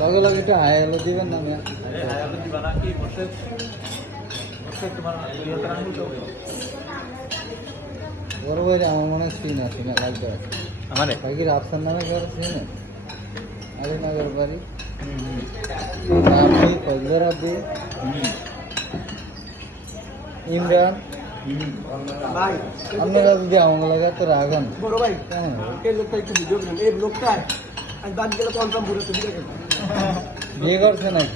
লগে লগে একটু হাই হলো দিবেন না? হাই হলো দিবা না কি বসে তোমার বড় ভাই আমার মনে হয় সিন আছে না লাগবে আমারে ভাই কি রাফসান নামে ঘর সিনে আরে নগর বাড়ি আপনি ফজলর আব্দি ইমরান ভাই আপনারা যদি আমার লাগে তো রাগান বড় ভাই হ্যাঁ এই লোকটা একটু ভিডিও করেন এই লোকটা আজ বাদ গেলে কনফার্ম পুরো তো ভিডিও করেন বিয়ে করছে নাকি?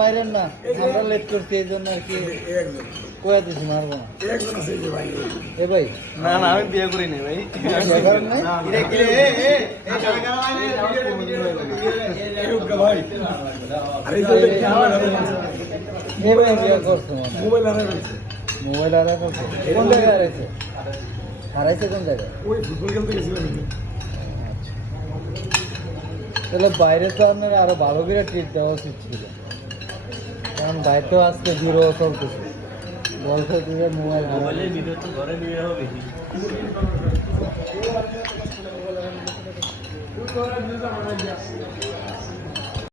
মাইরেন না আমরা লেট করছি এই জন্য আর কি কয়া দিছি মারবো না এ ভাই না না আমি বিয়ে করি নাই ভাই বিয়ে করেন নাই? এ ভাই বিয়ে করছে মানে মোবাইল আনা হয়েছে মোবাইল হারা করছে কোন জায়গায় হারাইছে? হারাইছে কোন জায়গায়? ওই ফুটবল খেলতে গেছিলাম তাহলে বাইরে তো আপনার আরো ভালো করে ট্রিট দেওয়া উচিত ছিল, কারণ বাইরে তো আজকে জিরো চলতেছে বলছে যে মোবাইল মোবাইলের ভিডিও তো ঘরে নিয়ে হবে বেশি